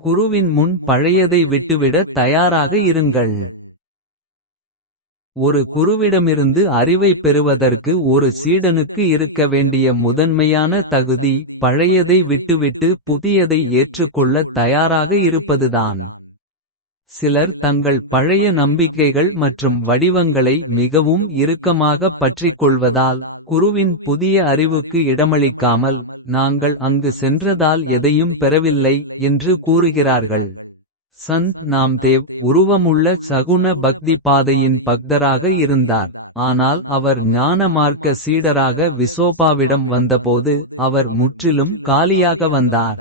குருவின் முன் பழையதை விட்டுவிட தயாராக இருங்கள். ஒரு குருவிடமிருந்து அறிவைப் பெறுவதற்கு ஒரு சீடனுக்கு இருக்க வேண்டிய முதன்மையான தகுதி. பழையதை விட்டுவிட்டு புதியதை ஏற்றுக்கொள்ளத் தயாராக இருப்பதுதான். சிலர் தங்கள் பழைய நம்பிக்கைகள் மற்றும் வடிவங்களை மிகவும் இறுக்கமாகப் பற்றிக்கொள்வதால். குருவின் புதிய அறிவுக்கு இடமளிக்காமல். நாங்கள் அங்கு சென்றதால் எதையும் பெறவில்லை. என்று கூறுகிறார்கள். சந்த் நாம்தேவ் உருவமுள்ள சகுன பக்தி பாதையின் பக்தராக இருந்தார். ஆனால் அவர் ஞான மார்க்க சீடராக விசோபாவிடம் வந்தபோது. அவர் முற்றிலும் காலியாக வந்தார்.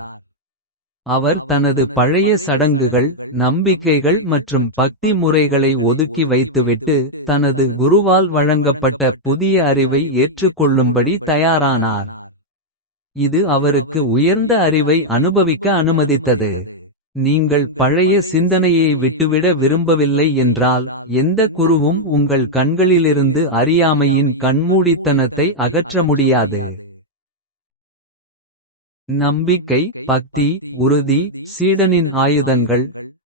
அவர் தனது பழைய சடங்குகள் நம்பிக்கைகள் மற்றும் பக்தி முறைகளை ஒதுக்கி வைத்துவிட்டு. தனது குருவால் வழங்கப்பட்ட புதிய அறிவை ஏற்றுக்கொள்ளும்படி தயாரானார். இது அவருக்கு உயர்ந்த அறிவை அனுபவிக்க அனுமதித்தது. நீங்கள் பழைய சிந்தனையை விட்டுவிட விரும்பவில்லை என்றால். எந்த குருவும் உங்கள் கண்களிலிருந்து அறியாமையின் கண்மூடித்தனத்தை அகற்ற முடியாது. நம்பிக்கை பக்தி உறுதி சீடனின் ஆயுதங்கள்.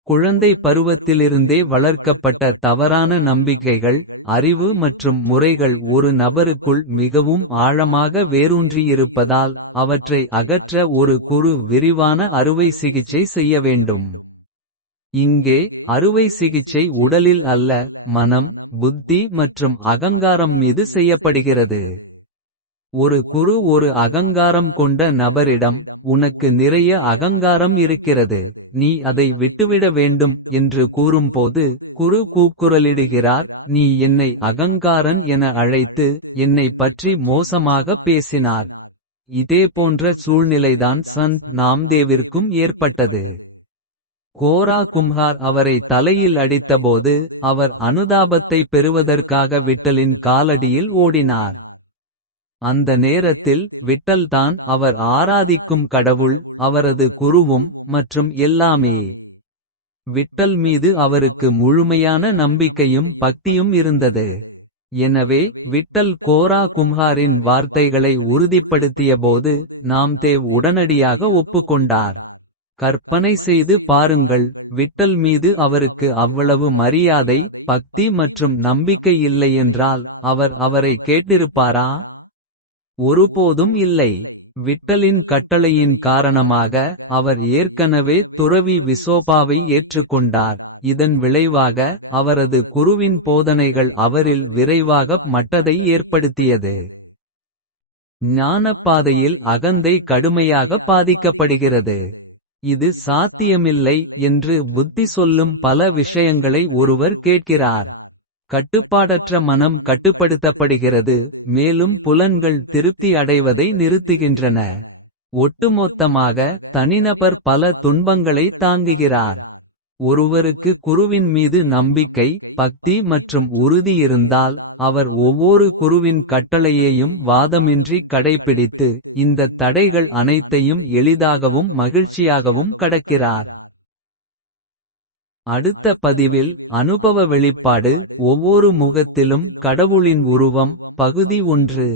குழந்தை பருவத்திலிருந்தே வளர்க்கப்பட்ட தவறான நம்பிக்கைகள். அறிவு மற்றும் முறைகள் ஒரு நபருக்குள் மிகவும் ஆழமாக வேரூன்றியிருப்பதால். அவற்றை அகற்ற ஒரு குறு விரிவான அறுவை சிகிச்சை செய்ய வேண்டும். இங்கே அறுவை சிகிச்சை உடலில் அல்ல மனம் புத்தி மற்றும் அகங்காரம் மீது செய்யப்படுகிறது. ஒரு குரு ஒரு அகங்காரம் கொண்ட நபரிடம். உனக்கு நிறைய அகங்காரம் இருக்கிறது. நீ அதை விட்டுவிட வேண்டும் என்று கூறும்போது. குரு கூக்குரலிடுகிறார் நீ என்னை அகங்காரன் என அழைத்து. என்னை பற்றி மோசமாக பேசினார். இதேபோன்ற சூழ்நிலைதான் சந்த் நாம்தேவிற்கும் ஏற்பட்டது. கோரா கும்ஹார் அவரை தலையில் அடித்தபோது. அவர் அனுதாபத்தை பெறுவதற்காக விட்டலின் காலடியில் ஓடினார். அந்த நேரத்தில் விட்டல் தான் அவர் ஆராதிக்கும் கடவுள். அவரது குருவும் மற்றும் எல்லாமே. விட்டல் மீது அவருக்கு முழுமையான நம்பிக்கையும் பக்தியும் இருந்தது. எனவே விட்டல் கோரா கும்ஹாரின் வார்த்தைகளை உறுதிப்படுத்தியபோது. நாம்தேவ் உடனடியாக ஒப்புக்கொண்டார். கற்பனை செய்து பாருங்கள் விட்டல் மீது அவருக்கு அவ்வளவு மரியாதை. பக்தி மற்றும் நம்பிக்கை இல்லையென்றால் அவர் அவரை கேட்டிருப்பாரா. ஒருபோதும் இல்லை. விட்டலின் கட்டளையின் காரணமாக அவர் ஏற்கனவே துறவி விசோபாவை ஏற்றுக்கொண்டார். இதன் விளைவாக அவரது குருவின் போதனைகள் அவரில் விரைவாக மட்டதை ஏற்படுத்தியது. ஞானப்பாதையில் அகந்தை கடுமையாக பாதிக்கப்படுகிறது. இது சாத்தியமில்லை என்று புத்தி சொல்லும் பல விஷயங்களை ஒருவர் கேட்கிறார். கட்டுப்பாடற்ற மனம் கட்டுப்படுத்தப்படுகிறது. மேலும் புலன்கள் திருப்தி அடைவதை நிறுத்துகின்றன. ஒட்டுமொத்தமாக தனிநபர் பல துன்பங்களை தாங்குகிறார். ஒருவருக்கு குருவின் மீது நம்பிக்கை பக்தி மற்றும் உறுதி இருந்தால். அவர் ஒவ்வொரு குருவின் கட்டளையையும் வாதமின்றி கடைப்பிடித்து. இந்த தடைகள் அனைத்தையும் எளிதாகவும் மகிழ்ச்சியாகவும் கடக்கிறார். அடுத்த பதிவில் அனுபவ வெளிப்பாடு ஒவ்வொரு முகத்திலும் கடவுளின் உருவம் பகுதி ஒன்று.